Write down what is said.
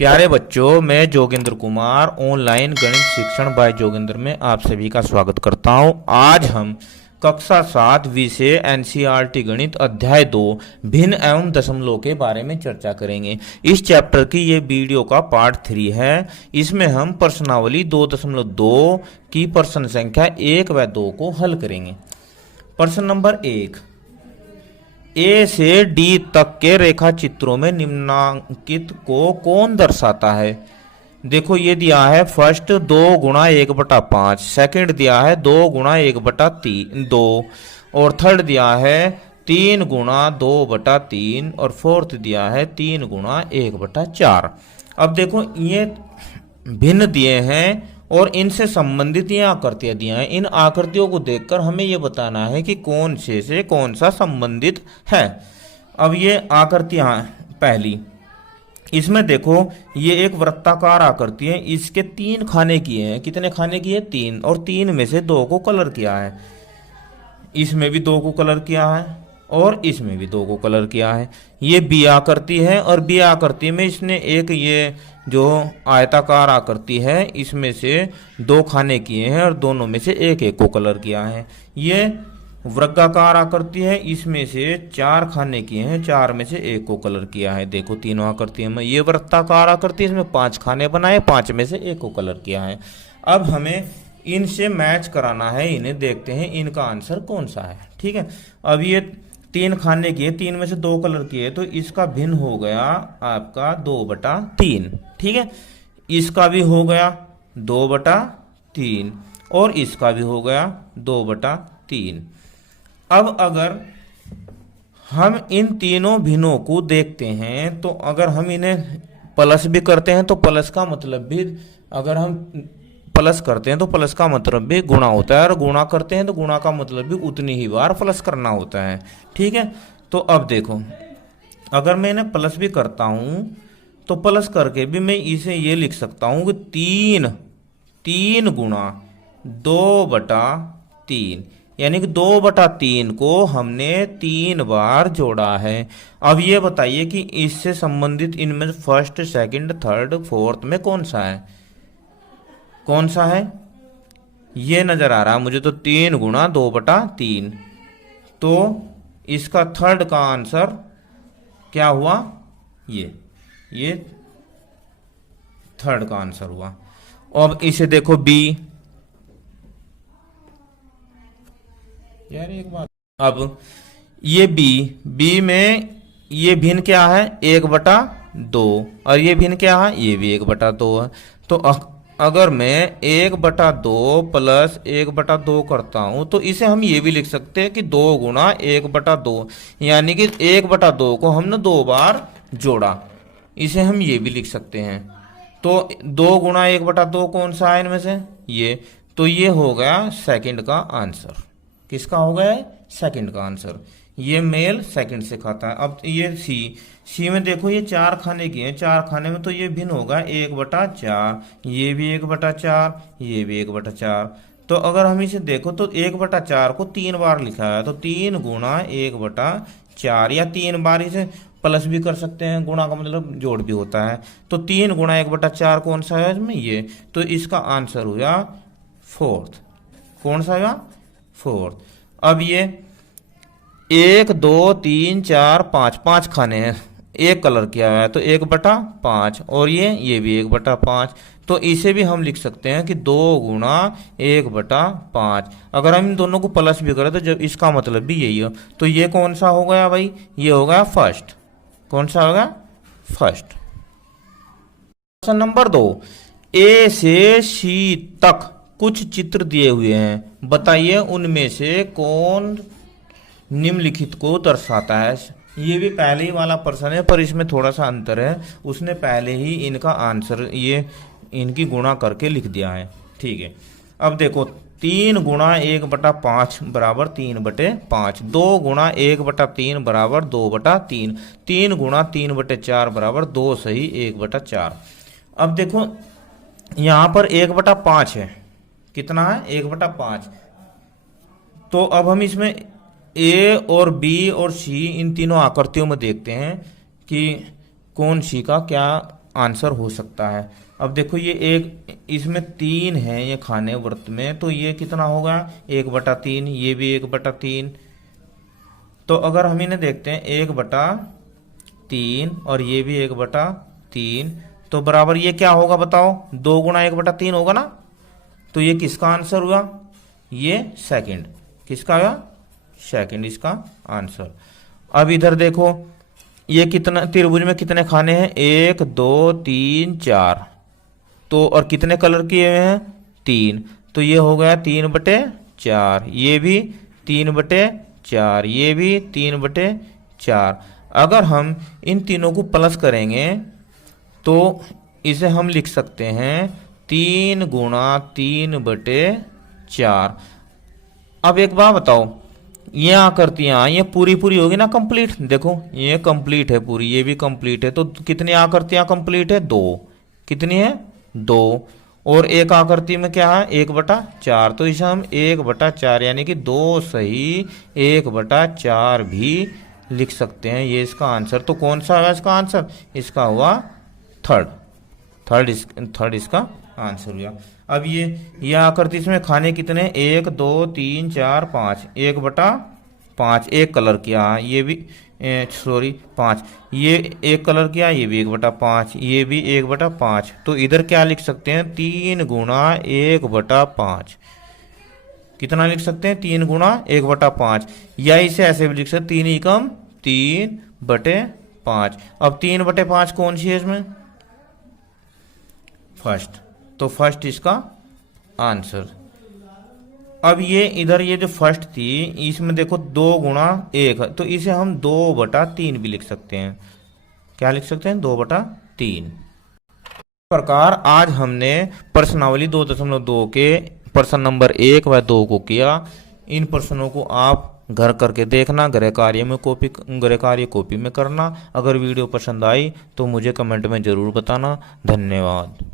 प्यारे बच्चों, मैं जोगिंद्र कुमार ऑनलाइन गणित शिक्षण बाय जोगिंद्र में आप सभी का स्वागत करता हूं। आज हम कक्षा 7 विषय एनसीईआरटी गणित अध्याय 2 भिन्न एवं दशमलव के बारे में चर्चा करेंगे। इस चैप्टर की ये वीडियो का पार्ट 3 है। इसमें हम प्रश्नावली 2.2 की प्रश्न संख्या 1 व 2 को हल करेंगे। प्रश्न नंबर 1, ए से डी तक के रेखा चित्रों में निम्नांकित को कौन दर्शाता है। देखो ये दिया है फर्स्ट 2 × 1/5, सेकंड दिया है 2 × 1/2 और थर्ड दिया है 3 × 2/3 और फोर्थ दिया है 3 × 1/4। अब देखो ये भिन्न दिए हैं और इनसे संबंधित ये आकृतियां दी हैं। इन आकृतियों को देखकर हमें ये बताना है कि कौन से कौन सा संबंधित है। अब ये आकृतियां पहली, इसमें देखो ये एक वृत्ताकार आकृति है। इसके 3 खाने किए हैं। कितने खाने किए? 3, और 3 में से 2 को कलर किया है। इसमें भी 2 को कलर किया है और इसमें भी 2 को कलर किया है। ये बी आकृति है और बी आकृति में इसने एक ये जो आयताकार आकृति है इसमें से 2 खाने किए हैं और दोनों में से एक एक को कलर किया है। ये वर्गाकार आकृति है, इसमें से 4 खाने किए हैं, 4 में से एक को कलर किया है। देखो तीनों आकृतियों में ये वृत्ताकार आकृति, इसमें 5 खाने बनाए, 5 में से एक को कलर किया है। अब हमें इनसे मैच कराना है, इन्हें देखते हैं इनका आंसर कौन सा है। ठीक है, अब ये 3 खाने किए, 3 में से 2 कलर किए, तो इसका भिन्न हो गया आपका 2/3। ठीक है, इसका भी हो गया 2/3 और इसका भी हो गया 2/3। अब अगर हम इन तीनों भिन्नों को देखते हैं तो अगर हम इन्हें प्लस भी करते हैं तो प्लस का मतलब भी, अगर हम प्लस करते हैं तो प्लस का मतलब भी गुणा होता है और गुणा करते हैं तो गुणा का मतलब भी उतनी ही बार प्लस करना होता है। ठीक है, तो अब देखो अगर मैं इन्हें प्लस भी करता हूं तो प्लस करके भी मैं इसे ये लिख सकता हूं कि 3 गुणा 2/3, यानी कि 2/3 को हमने 3 बार जोड़ा है। अब ये बताइए कि इससे संबंधित इनमें फर्स्ट, सेकंड, थर्ड, फोर्थ में कौन सा है? कौन सा है? ये नजर आ रहा है मुझे तो 3 गुणा 2/3। तो इसका थर्ड का आंसर क्या हुआ? ये थर्ड का आंसर हुआ। अब इसे देखो बी, यार एक बात, अब ये बी में ये भिन्न क्या है? 1/2 और ये भिन्न क्या है? ये भी 1/2 है। तो अगर मैं 1/2 प्लस 1/2 करता हूं तो इसे हम ये भी लिख सकते हैं कि 2 गुणा 1/2, यानी कि 1/2 को हमने 2 बार जोड़ा। इसे हम ये भी लिख सकते हैं। तो 2 गुणा 1/2 कौन सा है इनमें से? ये। तो ये हो गया सेकंड का आंसर। किसका हो गया? सेकंड का आंसर। ये मेल सेकंड से खाता है। अब ये सी में देखो ये 4 खाने किए हैं, 4 खाने में तो ये भिन्न होगा 1/4, ये भी 1/4, ये भी 1/4। तो अगर हम इसे देखो तो 1/4 को 3 बार लिखा है, तो 3 गुणा 1/4, या 3 बार इसे प्लस भी कर सकते हैं, गुणा का मतलब जोड़ भी होता है। तो 3 गुणा 1/4 कौन सा है इसमें? ये। तो इसका आंसर हुआ फोर्थ। कौन सा हुआ? फोर्थ। अब ये 1 2 3 4 5, 5 खाने हैं, एक कलर किया हुआ है तो 1/5, और ये भी 1/5। तो इसे भी हम लिख सकते हैं कि 2 गुणा 1/5। अगर हम इन दोनों को प्लस भी करें तो जब इसका मतलब भी यही हो, तो ये कौन सा हो गया भाई? ये हो गया फर्स्ट। कौन सा होगा? फर्स्ट। क्वेश्चन नंबर 2, ए से सी तक कुछ चित्र दिए हुए हैं, बताइए उनमें से कौन निम्नलिखित को दर्शाता है। ये भी पहले ही वाला प्रश्न है पर इसमें थोड़ा सा अंतर है, उसने पहले ही इनका आंसर ये इनकी गुणा करके लिख दिया है। ठीक है, अब देखो 3 गुणा 1/5 बराबर 3/5, 2 गुणा 1/3 बराबर 2/3, 3 गुणा 3/4 बराबर 2 सही 1/4। अब देखो यहां पर 1/5 है। कितना है? 1/5। तो अब हम इसमें ए और बी और सी इन तीनों आकृतियों में देखते हैं कि कौन सी का क्या आंसर हो सकता है। अब देखो ये एक, इसमें 3 है ये खाने व्रत में, तो ये कितना होगा 1/3, ये भी 1/3। तो अगर हम इन्हें देखते हैं 1/3 और ये भी 1/3, तो बराबर ये क्या होगा बताओ, 2 गुणा 1/3 होगा ना। तो ये किसका आंसर हुआ, ये सेकंड, किसका हुआ, सेकंड इसका आंसर। अब इधर देखो ये कितना, त्रिभुज में कितने खाने हैं, 1 2 3 4, तो और कितने कलर किए हुए हैं, 3, तो ये हो गया 3/4, ये भी 3/4, ये भी 3/4। अगर हम इन तीनों को प्लस करेंगे तो इसे हम लिख सकते हैं 3 गुणा 3/4। अब एक बात बताओ, ये आकृतियां ये पूरी पूरी होगी ना कंप्लीट, देखो ये कंप्लीट है पूरी, ये भी कंप्लीट है, तो कितनी आकृतियां कंप्लीट है, 2, कितनी है 2, और एक आकृति में क्या है 1/4, तो इसे हम 1/4 यानी कि 2 सही 1/4 भी लिख सकते हैं, ये इसका आंसर। तो कौन सा है इसका आंसर, इसका हुआ थर्ड इसका आंसर हुआ। अब ये आकृति इसमें खाने कितने, 1 2 3 4 5, 1/5, एक कलर किया, ये भी 5, ये एक कलर किया, ये भी 1/5, ये भी 1/5, तो इधर क्या लिख सकते हैं 3 गुणा 1/5, कितना लिख सकते हैं 3 गुणा 1/5, या इसे ऐसे भी लिख सकते 3 एकम 3/5। अब 3/5 कौन सी है इसमें, फर्स्ट, तो फर्स्ट इसका आंसर। अब ये इधर ये जो फर्स्ट थी इसमें देखो 2 गुणा 1, तो इसे हम 2/3 भी लिख सकते हैं, क्या लिख सकते हैं 2/3। प्रकार आज हमने प्रश्नावली 2.2 के प्रश्न नंबर 1 व 2 को किया। इन प्रश्नों को आप घर करके देखना, गृह कार्य कॉपी में करना। अगर वीडियो पसंद आई तो मुझे कमेंट में जरूर बताना। धन्यवाद।